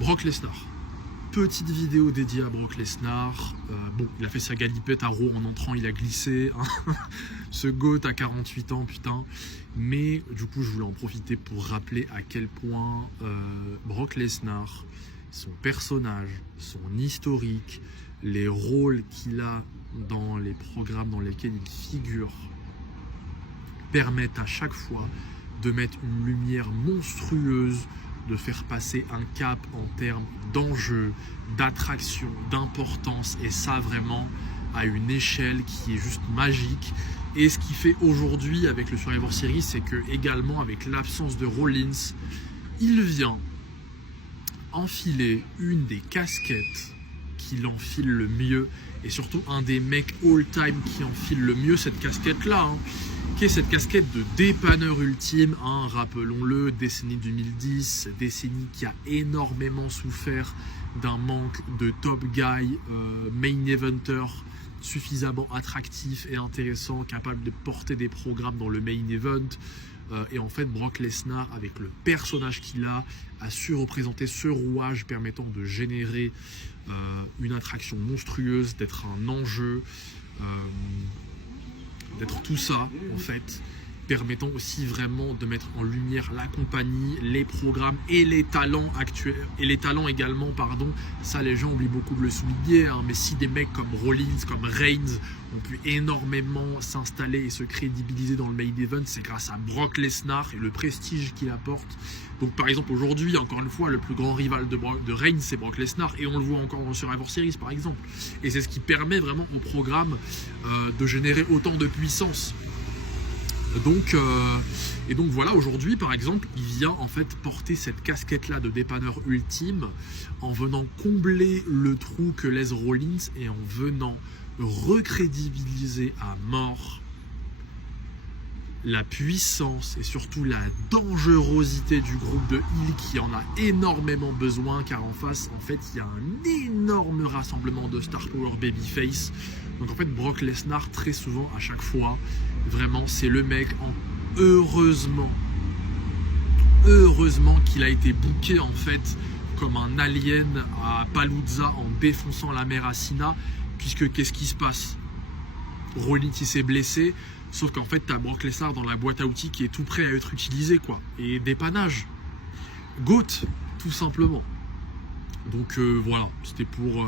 Brock Lesnar. Petite vidéo dédiée à Brock Lesnar. Bon, il a fait sa galipette à Raw en entrant, il a glissé. Hein. Ce GOAT à 48 ans, putain. Mais du coup, je voulais en profiter pour rappeler à quel point Brock Lesnar, son personnage, son historique, les rôles qu'il a dans les programmes dans lesquels il figure, permettent à chaque fois de mettre une lumière monstrueuse, de faire passer un cap en termes d'enjeu, d'attraction, d'importance, et ça vraiment à une échelle qui est juste magique. Et ce qui fait aujourd'hui avec le Survivor Series, c'est que également avec l'absence de Rollins, il vient enfiler une des casquettes qu'il enfile le mieux, et surtout un des mecs all-time qui enfile le mieux cette casquette-là, hein, qui est cette casquette de dépanneur ultime, hein, rappelons-le, décennie 2010, décennie qui a énormément souffert d'un manque de top guy, main eventer suffisamment attractif et intéressant, capable de porter des programmes dans le main event. Et en fait, Brock Lesnar, avec le personnage qu'il a su représenter ce rouage permettant de générer une attraction monstrueuse, d'être un enjeu, d'être tout ça en fait, permettant aussi vraiment de mettre en lumière la compagnie, les programmes et les talents actuels, et les talents également, pardon. Ça, les gens oublient beaucoup de le souligner, hein, mais si des mecs comme Rollins, comme Reigns ont pu énormément s'installer et se crédibiliser dans le main event, c'est grâce à Brock Lesnar et le prestige qu'il apporte. Donc par exemple aujourd'hui, encore une fois, le plus grand rival de Reigns, c'est Brock Lesnar, et on le voit encore dans Survivor Series par exemple. Et c'est ce qui permet vraiment au programme de générer autant de puissance. Donc voilà, aujourd'hui par exemple, il vient en fait porter cette casquette-là de dépanneur ultime en venant combler le trou que laisse Rollins et en venant recrédibiliser à mort la puissance et surtout la dangerosité du groupe de Heel qui en a énormément besoin, car en face, en fait, il y a un énorme rassemblement de Star Power Babyface. Donc en fait, Brock Lesnar, très souvent, à chaque fois, vraiment, c'est le mec, heureusement qu'il a été booké en fait comme un alien à Palooza en défonçant la mère Asina, puisque qu'est-ce qui se passe? Rollins il s'est blessé, sauf qu'en fait t'as Brock Lesnar dans la boîte à outils qui est tout prêt à être utilisé, quoi, et dépannage, GOAT tout simplement. Donc voilà, c'était pour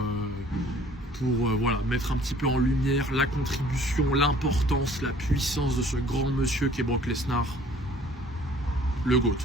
voilà, mettre un petit peu en lumière la contribution, l'importance, la puissance de ce grand monsieur qui est Brock Lesnar, le GOAT.